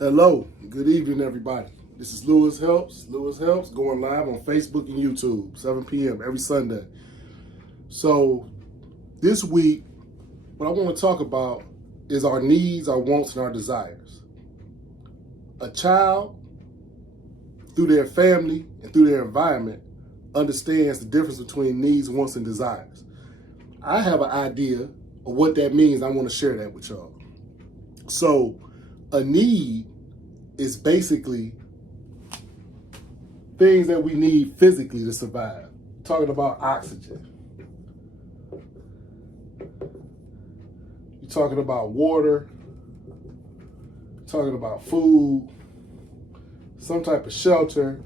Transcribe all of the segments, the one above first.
Hello, good evening, everybody. This is Lewis Helps. Lewis Helps going live on Facebook and YouTube, 7 p.m. every Sunday. So this week, what I want to talk about is our needs, our wants, and our desires. A child, through their family and through their environment, understands the difference between needs, wants, and desires. I have an idea of what that means. I want to share that with y'all. So a need is basically things that we need physically to survive. Talking about oxygen. You're talking about water. You're talking about food. Some type of shelter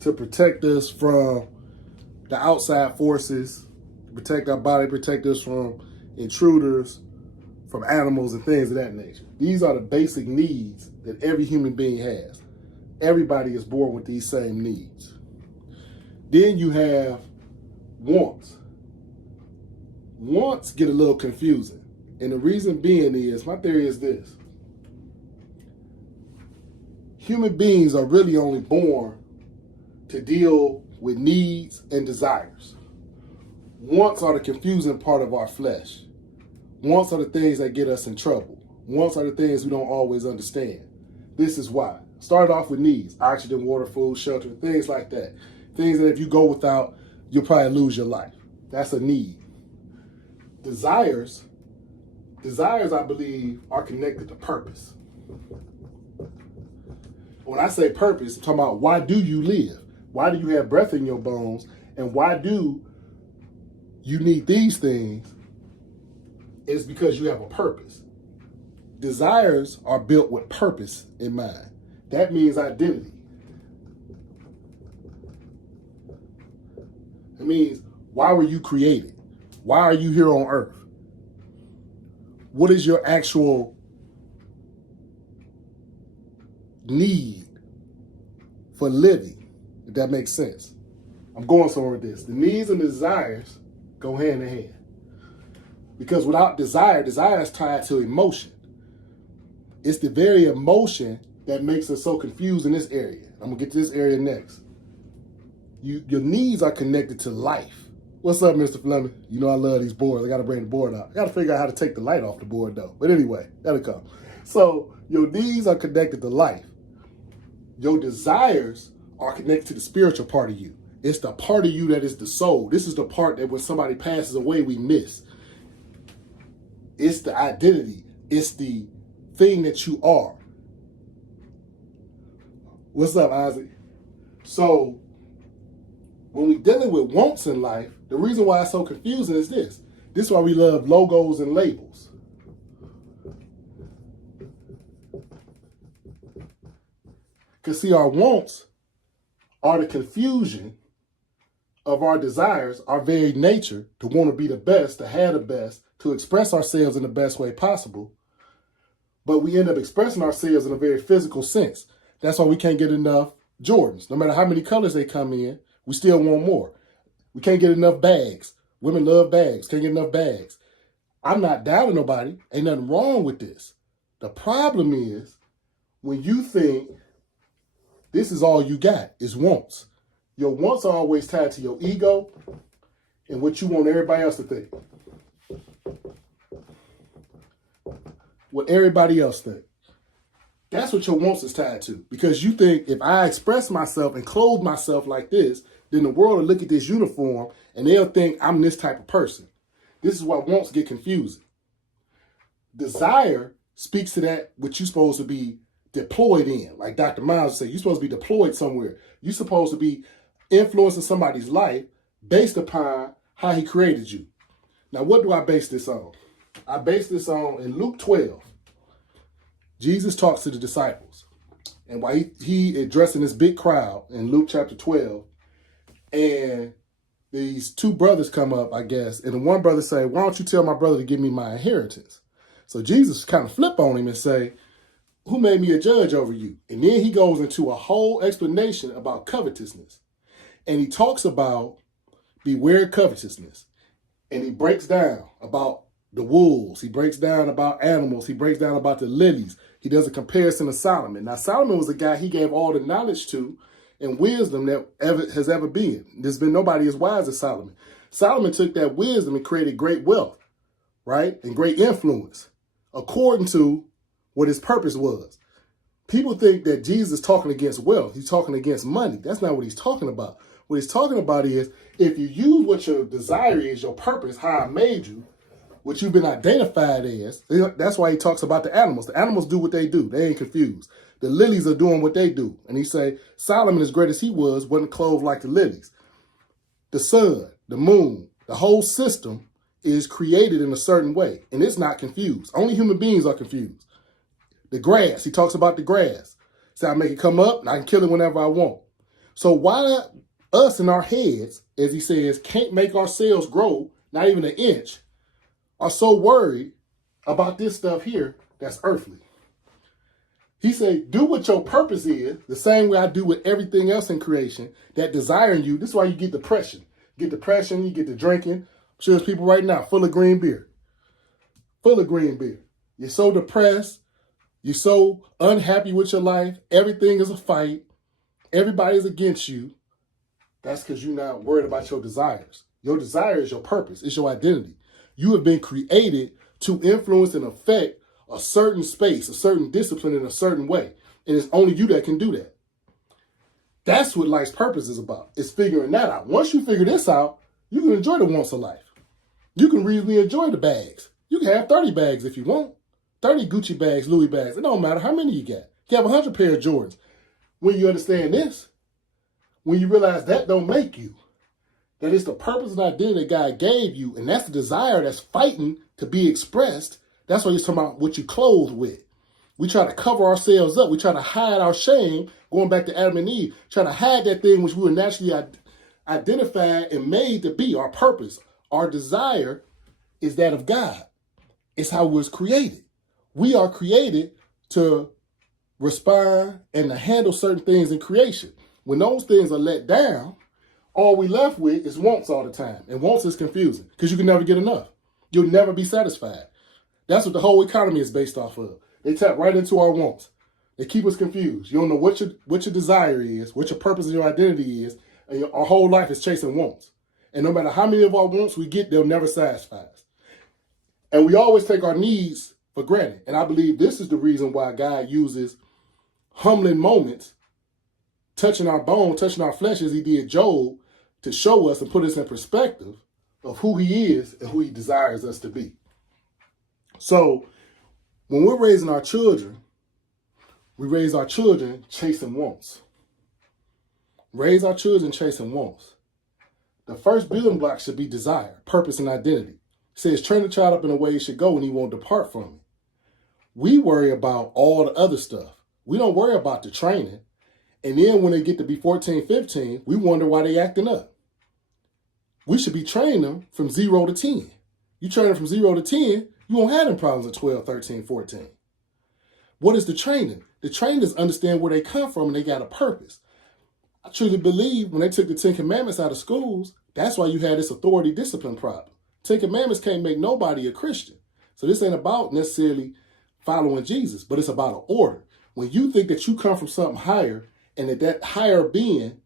to protect us from the outside forces, protect our body, protect us from intruders, from animals and things of that nature. These are the basic needs that every human being has. Everybody is born with these same needs. Then you have wants. Wants get a little confusing. And the reason being is, my theory is this. Human beings are really only born to deal with needs and desires. Wants are the confusing part of our flesh. Wants are the things that get us in trouble. Wants are the things we don't always understand. This is why. Start off with needs: oxygen, water, food, shelter, things like that. Things that if you go without, you'll probably lose your life. That's a need. Desires, I believe, are connected to purpose. When I say purpose, I'm talking about why do you live? Why do you have breath in your bones? And why do you need these things? It's because you have a purpose. Desires are built with purpose in mind. That means identity. It means, why were you created? Why are you here on earth? What is your actual need for living, if that makes sense? I'm going somewhere with this. The needs and the desires go hand in hand. Because without desire, desire is tied to emotion. It's the very emotion that makes us so confused in this area. I'm going to get to this area next. Your needs are connected to life. What's up, Mr. Fleming? You know I love these boards. I got to bring the board out. I got to figure out how to take the light off the board, though. But anyway, that'll come. So your needs are connected to life. Your desires are connected to the spiritual part of you. It's the part of you that is the soul. This is the part that when somebody passes away, we miss. It's the identity. It's the thing that you are. What's up, Isaac? So, when we're dealing with wants in life, the reason why it's so confusing is this. This is why we love logos and labels. Because see, our wants are the confusion of our desires, our very nature to want to be the best, to have the best, to express ourselves in the best way possible. But we end up expressing ourselves in a very physical sense. That's why we can't get enough Jordans. No matter how many colors they come in, we still want more. We can't get enough bags. Women love bags. Can't get enough bags. I'm not doubting nobody. Ain't nothing wrong with this. The problem is when you think this is all you got is wants. Your wants are always tied to your ego and what you want everybody else to think. What everybody else think. That's what your wants is tied to. Because you think if I express myself and clothe myself like this, then the world will look at this uniform and they'll think I'm this type of person. This is why wants get confusing. Desire speaks to that which you're supposed to be deployed in. Like Dr. Miles said, you're supposed to be deployed somewhere. You're supposed to be influencing somebody's life based upon how he created you. Now, what do I base this on? I base this on in Luke 12. Jesus talks to the disciples. And while he addressing this big crowd in Luke chapter 12, and these two brothers come up, I guess, and the one brother say, why don't you tell my brother to give me my inheritance? So Jesus kind of flip on him and say, who made me a judge over you? And then he goes into a whole explanation about covetousness. And he talks about beware covetousness. And he breaks down about the wolves. He breaks down about animals. He breaks down about the lilies. He does a comparison to Solomon. Now, Solomon was a guy he gave all the knowledge to and wisdom that has ever been. There's been nobody as wise as Solomon. Solomon took that wisdom and created great wealth, right? And great influence according to what his purpose was. People think that Jesus is talking against wealth. He's talking against money. That's not what he's talking about. What he's talking about is if you use what your desire is, your purpose, how I made you, what you've been identified as. That's why he talks about the animals. The animals do what they do. They ain't confused. The lilies are doing what they do. And he say, Solomon, as great as he was, wasn't clothed like the lilies. The sun, the moon, the whole system is created in a certain way. And it's not confused. Only human beings are confused. The grass, he talks about the grass. So I make it come up and I can kill it whenever I want. So why us in our heads, as he says, can't make ourselves grow, not even an inch, are so worried about this stuff here that's earthly? He said, do what your purpose is, the same way I do with everything else in creation, that desire in you. This is why you get depression. You get depression, you get to drinking. I'm sure there's people right now full of green beer. Full of green beer. You're so depressed. You're so unhappy with your life. Everything is a fight. Everybody's against you. That's because you're not worried about your desires. Your desire is your purpose. It's your identity. You have been created to influence and affect a certain space, a certain discipline in a certain way. And it's only you that can do that. That's what life's purpose is about. It's figuring that out. Once you figure this out, you can enjoy the wants of life. You can reasonably enjoy the bags. You can have 30 bags if you want. 30 Gucci bags, Louis bags. It don't matter how many you got. You have 100 pair of Jordans. When you understand this, when you realize that don't make you, that it's the purpose and identity that God gave you, and that's the desire that's fighting to be expressed, that's what he's talking about what you clothe with. We try to cover ourselves up. We try to hide our shame, going back to Adam and Eve, trying to hide that thing which we were naturally identified and made to be our purpose. Our desire is that of God. It's how we was created. We are created to respond and to handle certain things in creation. When those things are let down, all we left with is wants all the time. And wants is confusing because you can never get enough. You'll never be satisfied. That's what the whole economy is based off of. They tap right into our wants. They keep us confused. You don't know what your desire is, what your purpose and your identity is, and our whole life is chasing wants. And no matter how many of our wants we get, they'll never satisfy us. And we always take our needs for granted. And I believe this is the reason why God uses humbling moments, touching our bone, touching our flesh as he did Job, to show us and put us in perspective of who he is and who he desires us to be. So when we're raising our children, we raise our children chasing wants. Raise our children chasing wants. The first building block should be desire, purpose, and identity. It says, train the child up in a way he should go and he won't depart from it. We worry about all the other stuff. We don't worry about the training. And then when they get to be 14, 15, we wonder why they acting up. We should be training them from 0 to 10. You train them from 0 to 10, you won't have them problems at 12, 13, 14. What is the training? The training is understand where they come from and they got a purpose. I truly believe when they took the 10 Commandments out of schools, that's why you had this authority discipline problem. 10 Commandments can't make nobody a Christian. So this ain't about necessarily following Jesus, but it's about an order. When you think that you come from something higher and that higher being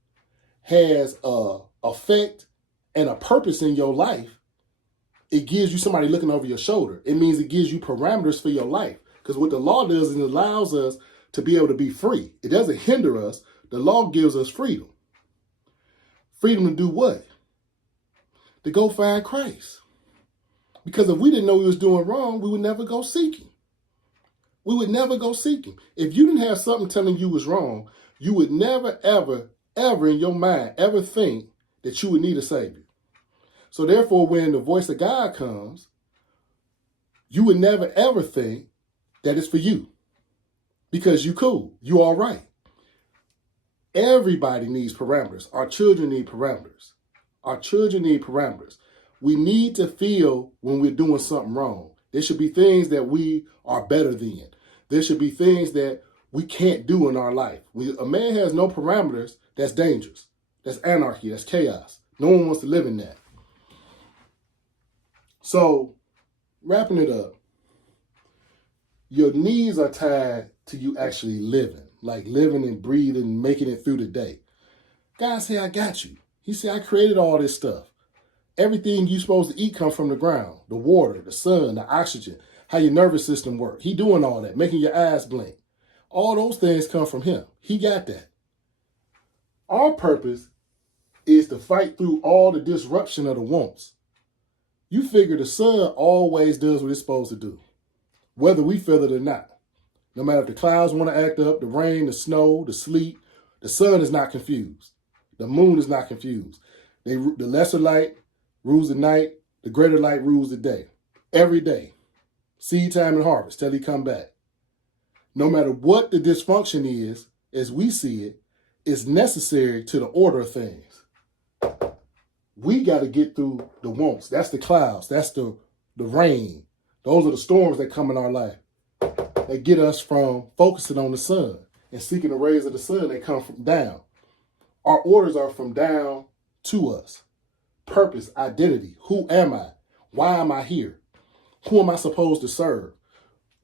has a effect and a purpose in your life, it gives you somebody looking over your shoulder. It means it gives you parameters for your life. Because what the law does is it allows us to be able to be free. It doesn't hinder us. The law gives us freedom. Freedom to do what? To go find Christ. Because if we didn't know we was doing wrong, we would never go seek him. We would never go seek him. If you didn't have something telling you was wrong, you would never, ever, ever in your mind ever think that you would need a savior. So therefore, when the voice of God comes, you would never, ever think that it's for you. Because you cool. You all right. Everybody needs parameters. Our children need parameters. Our children need parameters. We need to feel when we're doing something wrong. There should be things that we are better than. There should be things that we can't do in our life. When a man has no parameters, that's dangerous. That's anarchy. That's chaos. No one wants to live in that. So wrapping it up, your needs are tied to you actually living, like living and breathing, making it through the day. God say, I got you. He said, I created all this stuff. Everything you're supposed to eat comes from the ground, the water, the sun, the oxygen, how your nervous system works. He doing all that, making your eyes blink. All those things come from him. He got that. Our purpose is to fight through all the disruption of the wants. You figure the sun always does what it's supposed to do, whether we feel it or not. No matter if the clouds want to act up, the rain, the snow, the sleet, the sun is not confused. The moon is not confused. The lesser light rules the night, the greater light rules the day. Every day. Seed time and harvest till he come back. No matter what the dysfunction is, as we see it, it's necessary to the order of things. We got to get through the wants. That's the clouds. That's the rain. Those are the storms that come in our life. They get us from focusing on the sun and seeking the rays of the sun that come from down. Our orders are from down to us. Purpose, identity. Who am I? Why am I here? Who am I supposed to serve?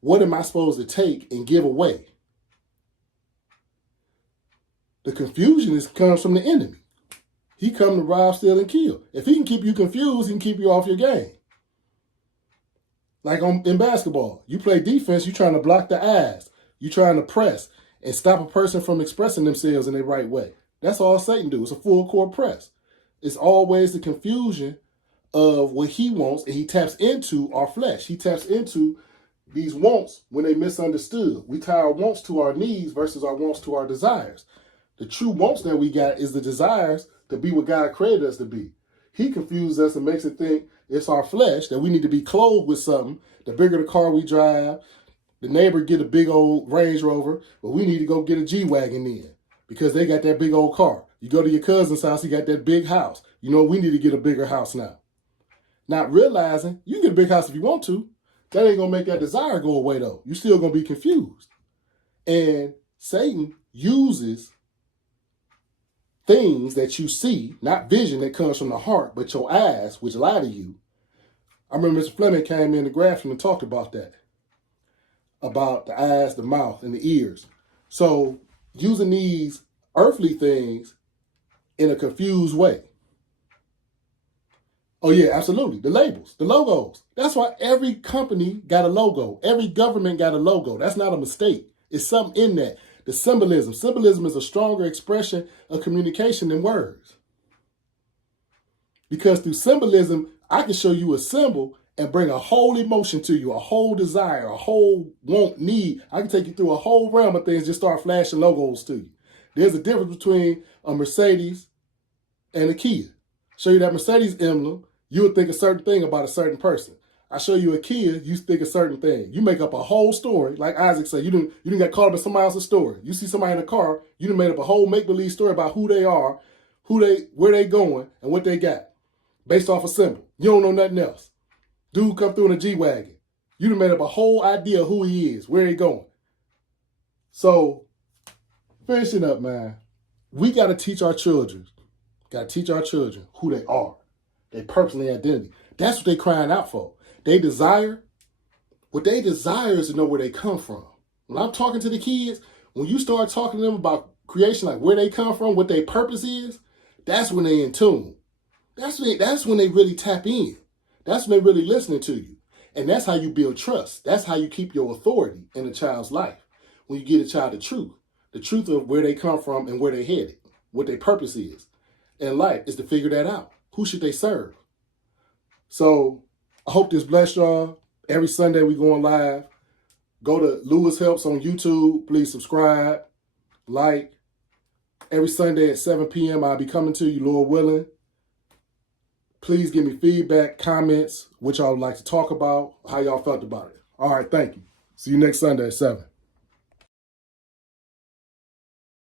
What am I supposed to take and give away? The confusion comes from the enemy. He come to rob, steal, and kill. If he can keep you confused, he can keep you off your game. Like in basketball, you play defense, you're trying to block the eyes. You're trying to press and stop a person from expressing themselves in the right way. That's all Satan do. It's a full court press. It's always the confusion of what he wants, and he taps into our flesh. He taps into these wants when they misunderstood. We tie our wants to our needs versus our wants to our desires. The true wants that we got is the desires to be what God created us to be. He confuses us and makes it think it's our flesh, that we need to be clothed with something. The bigger the car we drive, the neighbor get a big old Range Rover, but we need to go get a G-Wagon in because they got that big old car. You go to your cousin's house, he got that big house. You know, we need to get a bigger house now. Not realizing you can get a big house if you want to. That ain't going to make that desire go away, though. You're still going to be confused. And Satan uses things that you see, not vision that comes from the heart, but your eyes, which lie to you. I remember Mr. Fleming came in the Grafton and talked about that, about the eyes, the mouth, and the ears. So using these earthly things in a confused way. Oh, yeah, absolutely. The labels, the logos. That's why every company got a logo. Every government got a logo. That's not a mistake. It's something in that. The symbolism. Symbolism is a stronger expression of communication than words. Because through symbolism, I can show you a symbol and bring a whole emotion to you, a whole desire, a whole want, need. I can take you through a whole realm of things, just start flashing logos to you. There's a difference between a Mercedes and a Kia. Show you that Mercedes emblem, you would think a certain thing about a certain person. I show you a Kia, you think a certain thing. You make up a whole story. Like Isaac said, you didn't get caught up in somebody else's story. You see somebody in a car, you done made up a whole make-believe story about who they are, where they going, and what they got. Based off a symbol. You don't know nothing else. Dude come through in a G-Wagon. You done made up a whole idea of who he is, where he going. So, finishing up, man, we got to teach our children who they are, their purpose and their identity. That's what they crying out for. What they desire is to know where they come from. When I'm talking to the kids, when you start talking to them about creation, like where they come from, what their purpose is, that's when they in tune. That's when they really tap in. That's when they really listening to you. And that's how you build trust. That's how you keep your authority in a child's life. When you get a child the truth of where they come from and where they headed, what their purpose is in life is to figure that out. Who should they serve? So I hope this blessed y'all. Every Sunday we going live. Go to Lewis Helps on YouTube. Please subscribe, like. Every Sunday at 7 p.m. I'll be coming to you, Lord willing. Please give me feedback, comments, what y'all would like to talk about, how y'all felt about it. All right, thank you. See you next Sunday at 7.